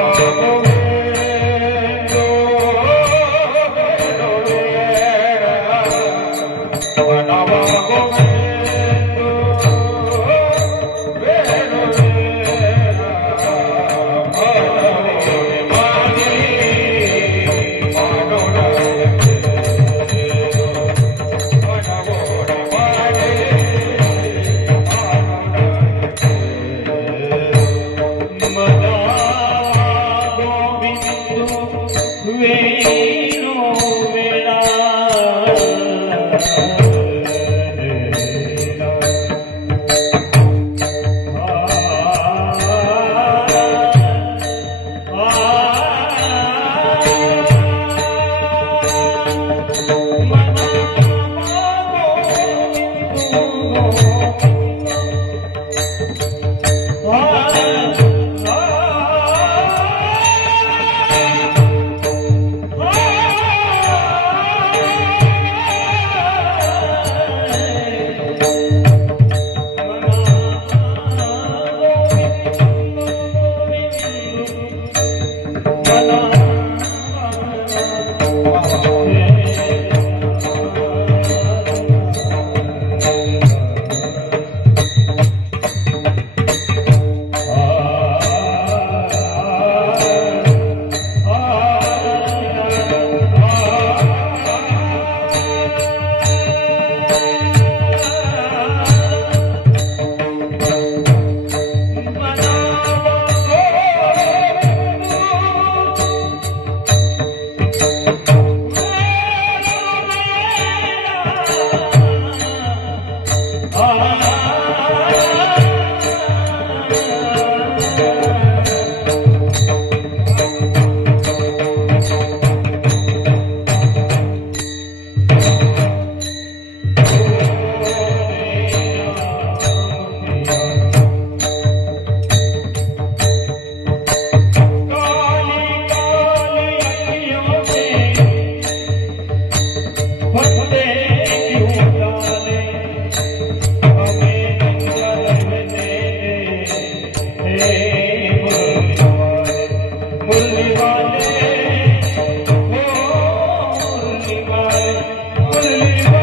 Oh, oh, oh. Bye. Bye.